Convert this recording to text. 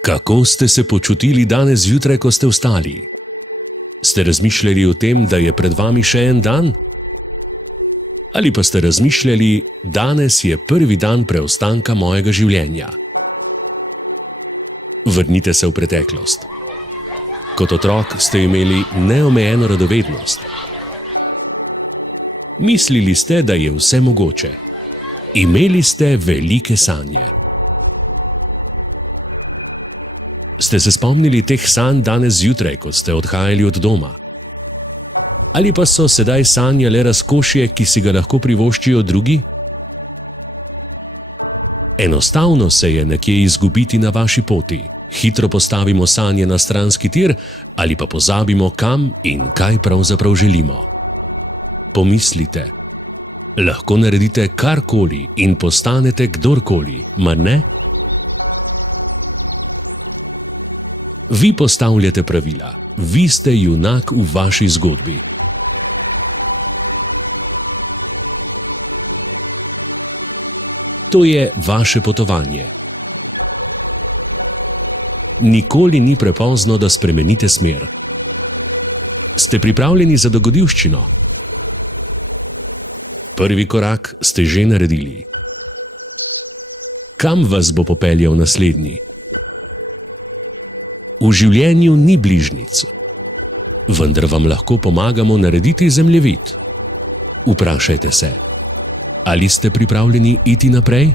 Kako ste se počutili danes zjutraj, ko ste vstali? Ste razmišljali o tem, da je pred vami še en dan? Ali pa ste razmišljali, danes je prvi dan preostanka mojega življenja? Vrnite se v preteklost. Kot otrok ste imeli neomejeno radovednost. Mislili ste, da je vse mogoče. Imeli ste velike sanje. Ste se spomnili teh sanj danes zjutraj, ko ste odhajali od doma? Ali pa so sedaj sanje le razkošje, ki si ga lahko privoščijo drugi? Enostavno se je nekje izgubiti na vaši poti. Hitro postavimo sanje na stranski tir ali pa pozabimo, kam in kaj pravzaprav želimo. Pomislite. Lahko naredite karkoli in postanete kdorkoli, mar ne? Vi postavljate pravila. Vi ste junak v vaši zgodbi. To je vaše potovanje. Nikoli ni prepozno, da spremenite smer. Ste pripravljeni za dogodivščino? Prvi korak ste že naredili. Kam vas bo popeljal naslednji? V življenju ni bližnjic, vendar vam lahko pomagamo narediti zemljevid. Vprašajte se, ali ste pripravljeni iti naprej?